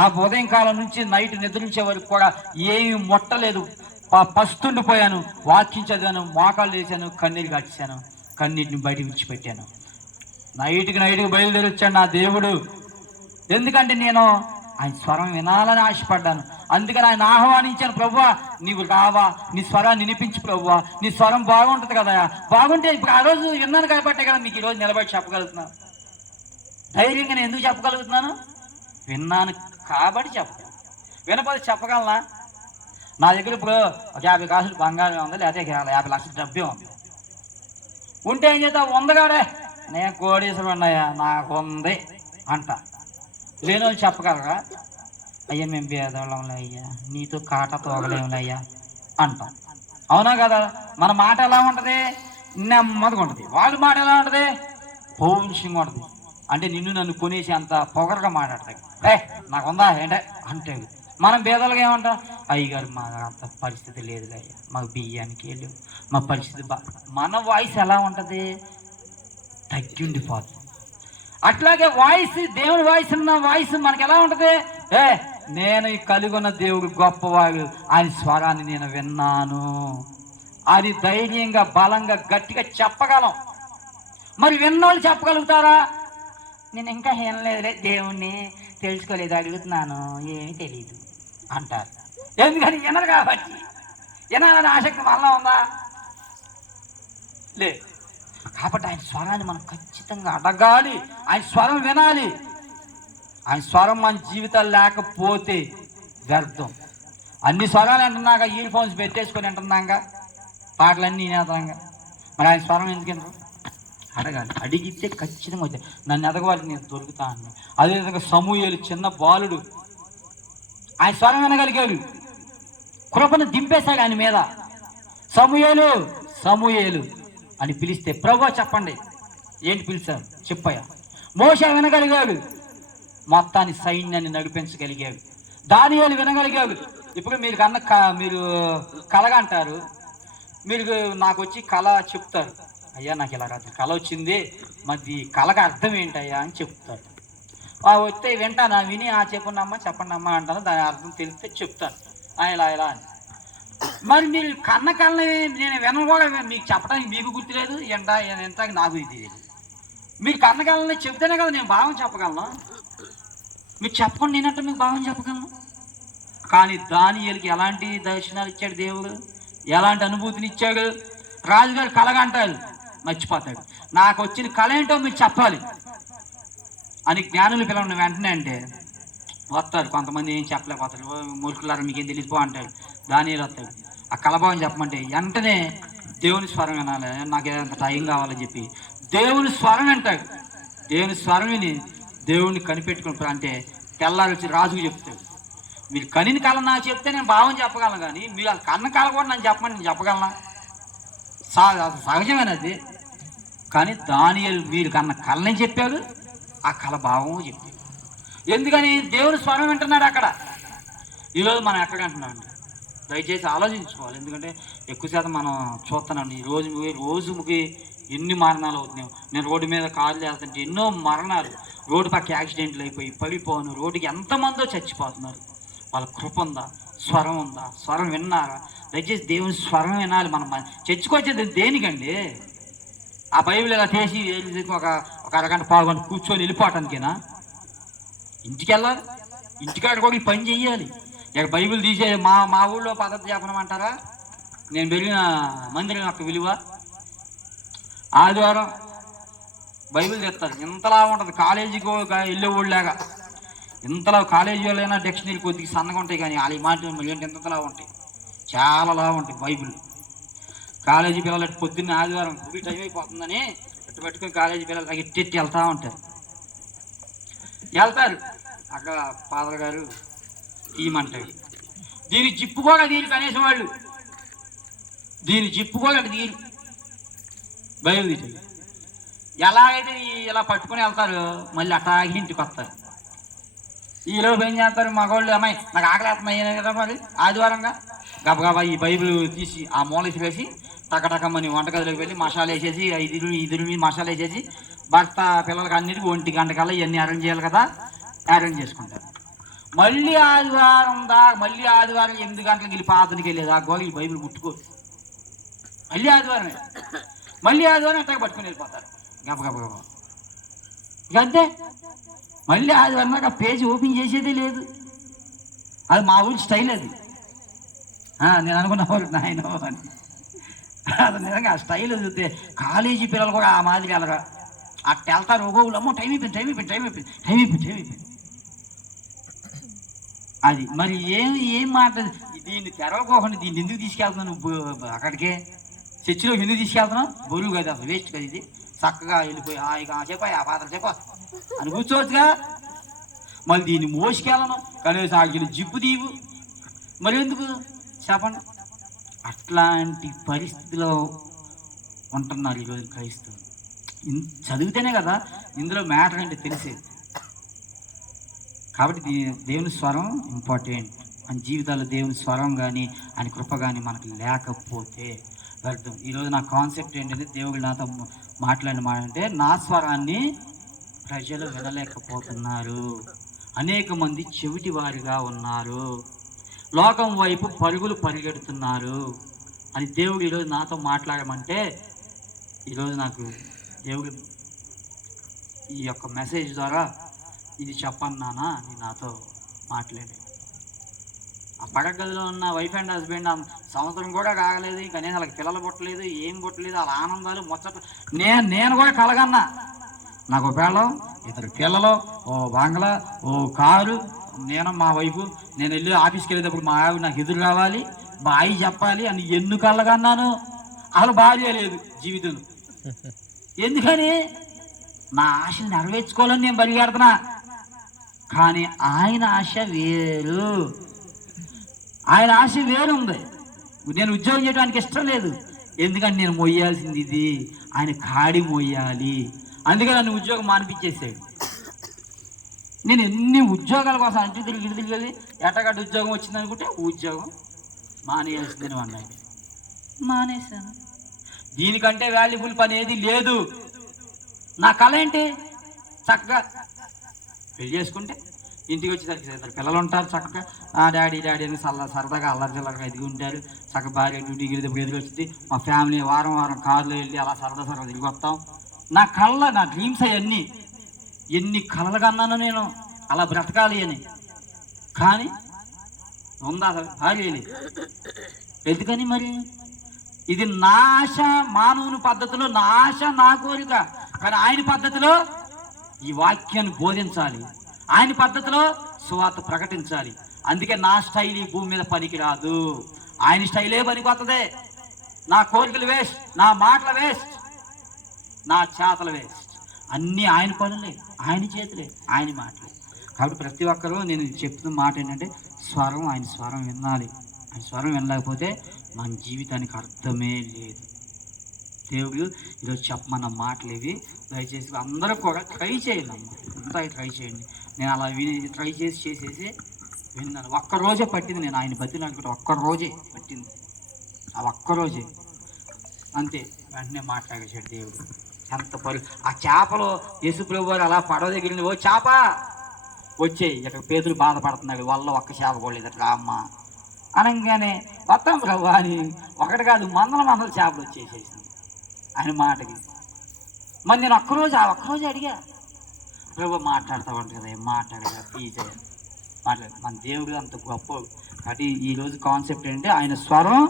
ఆ ఉదయం కాలం నుంచి నైట్ నిద్రించే వరకు కూడా ఏమి ముట్టలేదు, పస్తుండిపోయాను, వాక్యం చదివాను, మోకాళ్ళు వేసాను, కన్నీరు కట్టేశాను, కన్నీటిని బయట విడిచిపెట్టాను. నైట్కి బయలుదేరి వచ్చాడు నా దేవుడు. ఎందుకంటే నేను ఆయన స్వరం వినాలని ఆశపడ్డాను. అందుకని ఆయన ఆహ్వానించాను, ప్రభువా నీవు రావా, నీ స్వరాన్ని వినిపించు ప్రభువా, నీ స్వరం బాగుంటుంది కదా, బాగుంటే ఇప్పుడు ఆ రోజు విన్నాను కాబట్టే కదా మీకు ఈరోజు నిలబడి చెప్పగలుగుతున్నాను. ధైర్యంగా నేను ఎందుకు చెప్పగలుగుతున్నాను? విన్నాను కాబట్టి చెప్పగలను. వినపోతే చెప్పగలనా? నా దగ్గర ఇప్పుడు 50 కాసులు బంగారం ఉంది, లేకపోతే 50 లక్షల డబ్బే ఉంది. ఉంటే ఏం చేద్దాం, ఉందగాడే నేను కోడీశ్వరు ఉన్నాయా, నాకు ఉంది అంట. లేని వాళ్ళు చెప్పగలరా, అయ్యా మేము పేదవాళ్ళంలే అయ్యా, నీతో కాట తోగలేములే అయ్యా అంటాం. అవునా కదా? మన మాట ఎలా ఉంటుంది? నెమ్మదిగా ఉంటుంది. వాళ్ళ మాట ఎలా ఉంటుంది? పౌరుషంగా ఉంటుంది. అంటే నిన్ను నన్ను కొనేసి అంత పొగరగా మాట్లాడతాయి. నాకు ఉందా ఏంటే అంటే. మనం పేదలుగా ఏమంటాం, అయ్యగారు మా అంత పరిస్థితి లేదులే అయ్యా, మాకు బియ్యానికి వెళ్ళాము, మా పరిస్థితి మన వాయిస్ ఎలా ఉంటుంది? తగ్గిండిపోతుంది. అట్లాగే వాయిస్, దేవుని వాయిస్ ఉన్న వాయిస్ మనకి ఎలా ఉంటుంది? నేను కలిగి ఉన్న దేవుడు గొప్పవాడు, ఆయన స్వరాన్ని నేను విన్నాను అని ధైర్యంగా, బలంగా, గట్టిగా చెప్పగలం. మరి విన్నోళ్ళు చెప్పగలుగుతారా? నేను ఇంకా ఏం లేదులే దేవుణ్ణి తెలుసుకోలేదు, అడుగుతున్నాను, ఏమీ తెలియదు అంటారు. ఎందుకని? వినరు కాబట్టి. వినాలని ఆసక్తి వల్ల ఉందా? లేదు. కాబట్టి ఆయన స్వరాన్ని మనం ఖచ్చితంగా అడగాలి, ఆయన స్వరం వినాలి. ఆయన స్వరం మన జీవితాలు లేకపోతే వ్యర్థం. అన్ని స్వరాలు వింటున్నాక ఇయర్ ఫోన్స్ పెట్టేసుకొని వింటున్నాక పాటలన్నీ వినేతాంగా, మరి ఆయన స్వరం ఎందుకు అడగాలి. అడిగితే ఖచ్చితంగా వచ్చాయి. నన్ను ఎదగవాళ్ళకి నేను దొరుకుతాను. అదేవిధంగా సమూయేలు చిన్న బాలుడు, ఆయన స్వరం వినగలిగాడు, కృపను దింపేశాడు ఆయన మీద. సమూయేలు సమూయేలు అని పిలిస్తే ప్రభువా చెప్పండి, ఏంటి పిలిచారు చెప్పయ్యా. మోషే వినగలిగాడు, మొత్తాన్ని సైన్యాన్ని నడిపించగలిగాడు. దానియేలు వినగలిగాడు. ఇప్పుడు మీరు మీరు కలగంటారు, మీరు నాకు వచ్చి కళ చెప్తారు, అయ్యా నాకు ఇలా రాత్రి కళ వచ్చింది, మరి కళకు అర్థం ఏంటయ్యా అని చెప్తారు. వస్తే వింటాను, విని చెప్పండమ్మా చెప్పండమ్మా అంటాను, దాని అర్థం తెలిస్తే చెప్తాను ఇలా ఇలా అని. మరి మీరు కళ్ళని నేను వినను కూడా, మీకు చెప్పడానికి మీకు గుర్తులేదు, ఎంత నాకు తెలియదు. మీరు కళ్ళని చెప్తేనే కదా నేను భావం చెప్పగలను. మీరు చెప్పకుండా నేనంటే మీకు భావం చెప్పగలను. కానీ దానియేలుకి ఎలాంటి దర్శనాలు ఇచ్చాడు దేవుడు, ఎలాంటి అనుభూతిని ఇచ్చాడు. రాజుగారు కలగంటారు, మర్చిపోతాడు. నాకు వచ్చిన కళ ఏంటో మీరు చెప్పాలి అని జ్ఞానులు పిల్లలు వెంటనే అంటే వస్తారు. కొంతమంది ఏం చెప్పలేకపోతారు, మూర్ఖులారా మీకేం తెలిసిపో అంటాడు. దానియేలు వస్తాడు, ఆ కలభావం చెప్పమంటే వెంటనే దేవుని స్వరం వినాలి, నాకు ఏదంత టైం కావాలని చెప్పి దేవుని స్వరం వింటాడు. దేవుని స్వరం విని దేవుణ్ణి కనిపెట్టుకుని అంటే తెల్లారి వచ్చి రాజుకు చెప్తాడు. మీరు కనిని కళ నాకు చెప్తే నేను భావం చెప్పగలను, కానీ మీరు అది కన్న కళ కూడా నన్ను చెప్పమని నేను చెప్పగలనా? సహజమైనది. కానీ దానియేలు మీరు కన్న కళని చెప్పాడు, ఆ కళ భావం చెప్పాడు. ఎందుకని? దేవుని స్వరం వింటున్నాడు అక్కడ. ఈరోజు మనం ఎక్కడ అంటున్నామండి? దయచేసి ఆలోచించుకోవాలి. ఎందుకంటే ఎక్కువ శాతం మనం చూస్తున్నాం, ఈ రోజుకి ఎన్ని మరణాలు అవుతున్నాయి. నేను రోడ్డు మీద కార్లు వెళ్తుంటే ఎన్నో మరణాలు, రోడ్డు పక్క యాక్సిడెంట్లు అయిపోయి పడిపోను, రోడ్డుకి ఎంతమందో చచ్చిపోతున్నారు. వాళ్ళ కృప ఉందా? స్వరం ఉందా? స్వరం విన్నారా? దయచేసి దేవుని స్వరం వినాలి. మనం చర్చకొచ్చేది దేనికండి? ఆ బైబిల్ ఇలా తీసి ఒక అరగంట పావుగంట కూర్చొని వెళ్ళిపోవటానికేనా? ఇంటికి వెళ్ళాలి, ఇంటికాడ కూడా ఈ పని చెయ్యాలి. ఇక బైబిల్ తీసే మా ఊళ్ళో పద్ధతి చెప్పనమంటారా? నేను వెళ్ళిన మందిరం యొక్క విలువ, ఆదివారం బైబిల్ తెస్తారు, ఇంతలా ఉంటుంది. కాలేజీకి వెళ్ళే ఊళ్ళలాగా ఇంతలా కాలేజీ వాళ్ళైనా డిక్షనరీ కొద్దిగా సన్నగా ఉంటాయి, కానీ వాళ్ళ మాట ఏంటి ఇంతలా ఉంటాయి, చాలా లాగా ఉంటాయి బైబిల్. కాలేజీ పిల్లలు పొద్దున్న ఆదివారం గుడి టైం అయిపోతుందని ఎట్టు పెట్టుకుని కాలేజీ పిల్లలు ఎట్టి వెళ్తూ వెళ్తారు. అక్కడ ఫాదర్ గారు తీయమంటాడు, దీని జిప్పు కూడా తీరు కనీసం వాళ్ళు, దీని జిప్పు కూడా తీరు బైబిల్ తీసేది. ఎలాగైతే ఇలా పట్టుకుని వెళ్తారు, మళ్ళీ అట్లాగే ఇంటికి వస్తారు. ఈలోపు ఏం చేస్తారు మగవాళ్ళు, అమ్మాయి నాకు ఆకలేస్తున్నాయి కదా మరి ఆదివారంగా గబగబా ఈ బైబిల్ తీసి ఆ మూలసి వేసి టకటకమ్మని వంటగదిలోకి వెళ్ళి మసాలా వేసేసి ఇదురు మీద మసాలా వేసేసి భర్త పిల్లలకి అన్నిటికీ 1 గంట కల్లా ఇవన్నీ అరేంజ్ చేయాలి కదా, అరేంజ్ చేసుకుంటారు. మళ్ళీ ఆదివారం 8 గంటలకు వెళ్ళి పాతనికి వెళ్ళేది ఆ గోళీ బైబిల్ ముట్టుకోరు. మళ్ళీ ఆదివారం అట్టగా పట్టుకుని వెళ్ళిపోతారు గబగబ. ఇక అంతే, మళ్ళీ ఆదివారం దాకా పేజీ ఓపెన్ చేసేదే లేదు. అది మా ఊరి స్టైల్ అది. నేను అనుకున్న వాళ్ళు నాయన అని, అది నిజంగా ఆ స్టైల్ చూస్తే కాలేజీ పిల్లలు కూడా ఆ మాదిరి వెళ్ళగా అట్ట వెళ్తారు. ఒక్కొక్కరు అమ్మో టైం అయిపోయింది. అది మరి ఏం మాట, దీన్ని తెరవకోకుండా దీన్ని ఎందుకు తీసుకెళ్తున్నావు నువ్వు అక్కడికే, చర్చిలో ఎందుకు తీసుకెళ్తున్నావు? బరువు కదా, అసలు వేస్ట్ కదా ఇది. చక్కగా వెళ్ళిపోయి చెప్పా ఆ పాత్ర చెప్పా అని కూర్చోవచ్చుగా. మళ్ళీ దీన్ని మోసుకెళ్ళను, కనీసం ఆగిన జిప్పు దీవు, మరి ఎందుకు చెప్పండి? అట్లాంటి పరిస్థితిలో ఉంటున్నారు ఈరోజు క్రైస్తవులు. చదివితేనే కదా ఇందులో మ్యాటర్ అంటే తెలిసేది. కాబట్టి దేవుని స్వరం ఇంపార్టెంట్. మన జీవితాల్లో దేవుని స్వరం కానీ ఆయన కృప కానీ మనకు లేకపోతే వ్యర్థం. ఈరోజు నా కాన్సెప్ట్ ఏంటంటే, దేవుడు నాతో మాట్లాడిన మాట అంటే, నా స్వరాన్ని ప్రజలు వినలేకపోతున్నారు, అనేక మంది చెవిటి వారిగా ఉన్నారు, లోకం వైపు పరుగులు పరిగెడుతున్నారు అని దేవుడు ఈరోజు నాతో మాట్లాడమంటే, ఈరోజు నాకు దేవుడు ఈ యొక్క మెసేజ్ ద్వారా ఇది చెప్పను నాన్న అని నాతో మాట్లాడాడు. ఆ పడక గదిలో ఉన్న వైఫ్ అండ్ హస్బెండ్ సంవత్సరం కూడా కాగలేదు, ఇంకా నేను వాళ్ళకి పిల్లలు పుట్టలేదు, ఏం పుట్టలేదు, వాళ్ళ ఆనందాలు ముచ్చట. నేను కూడా కలగన్నా, నాకు ఒకవేళ ఇద్దరు పిల్లలు, ఓ బంగ్లా, ఓ కారు, నేను మా వైఫ్, నేను వెళ్ళి ఆఫీస్కి వెళ్ళేటప్పుడు మా ఆవిడ నాకు ఎదురు రావాలి, బాయ్ చెప్పాలి అని ఎన్ను కలగన్నాను. అసలు భార్య లేదు జీవితం. ఎందుకని నా ఆశని నెరవేర్చుకోవాలని నేను బలిగెడుతున్నా. కానీ ఆయన ఆశ వేరు, ఆయన ఆశ వేరుంది. నేను ఉద్యోగం చేయడానికి ఇష్టం లేదు, ఎందుకంటే నేను మొయ్యాల్సింది ఇది, ఆయన కాడి మొయ్యాలి. అందుకే నన్ను ఉద్యోగం మానిపించేసాడు. నేను ఎన్ని ఉద్యోగాల కోసం అంటూ తిరిగి ఎట్టగడ్డ ఉద్యోగం వచ్చింది అనుకుంటే ఉద్యోగం మానేయాల్సిందని అన్నాడు. మానేశాను. దీనికంటే వాల్యుబుల్ పని ఏది లేదు. నా కళ ఏంటి? చక్కగా పెళ్లి చేసుకుంటే ఇంటికి వచ్చేసరికి ఇద్దరు పిల్లలు ఉంటారు, చక్కగా డాడీ అని సరదాగా అల్లరిగా ఎదిగి ఉంటారు. చక్కగా భార్య డ్యూటీకి వెళ్ళేటప్పుడు ఎదురు వచ్చింది, మా ఫ్యామిలీ వారం కారులో వెళ్ళి అలా సరదా తిరిగి వస్తాం. నా కళ్ళ, నా డ్రీమ్స్ అవన్నీ. ఎన్ని కళలు కన్నాను నేను అలా బ్రతకాలి అని. కానీ ఉందా అసలు భార్య? ఎందుకని మరి? ఇది నా ఆశ, మానవుని పద్ధతిలో నా ఆశ, నా కోరిక. కానీ ఆయన పద్ధతిలో ఈ వాక్యాన్ని బోధించాలి, ఆయన పద్ధతిలో సువార్త ప్రకటించాలి. అందుకే నా స్టైల్ ఈ భూమి మీద పనికి రాదు, ఆయన స్టైలే పనికొస్తుంది. నా కోరికలు వేస్ట్, నా మాటలు వేస్ట్, నా చేతలు వేస్ట్, అన్నీ ఆయన పనులే, ఆయన చేతులే, ఆయన మాటలే. కాబట్టి ప్రతి ఒక్కరూ నేను చెప్తున్న మాట ఏంటంటే స్వరం, ఆయన స్వరం వినాలి. ఆయన స్వరం వినలేకపోతే మన జీవితానికి అర్థమే లేదు. దేవుడు ఈరోజు చెప్పమన్న మాటలు ఇవి. దయచేసి అందరూ కూడా ట్రై చేయండి అమ్మ, అంతా ట్రై చేయండి. నేను అలా ట్రై చేసేసి విన్నాను. ఒక్కరోజే పట్టింది, నేను ఆయన బతిని అనుకుంటే ఒక్కరోజే పట్టింది, ఆ ఒక్కరోజే అంతే. వెంటనే మాట్లాడేసాడు దేవుడు. ఎంత ఆ చేపలు యేసుప్రభు వారు అలా పడవ దగ్గర, ఓ చేప వచ్చేయి, ఇక్కడ పేదలు బాధపడుతున్నాడు, వాళ్ళ ఒక్క చేప పోలేదు అట్లా అమ్మ అనగానే వస్తాం ప్రభు అని ఒకటి కాదు మందల చేపలు వచ్చేసేసింది ఆయన మాటకి. మరి నేను ఒక్కరోజు అడిగా, ప్రభు మాట్లాడుతూ ఉంటాడు కదా, మాట్లాడగా ప్లీజ్ మాట్లాడు. మన దేవుడు అంత గొప్ప. కాబట్టి ఈరోజు కాన్సెప్ట్ ఏంటంటే ఆయన స్వరం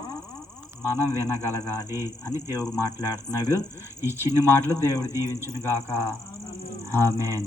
మనం వినగలగాలి అని దేవుడు మాట్లాడుతున్నాడు. ఈ చిన్న మాటలు దేవుడు దీవించును గాక. ఆమేన్.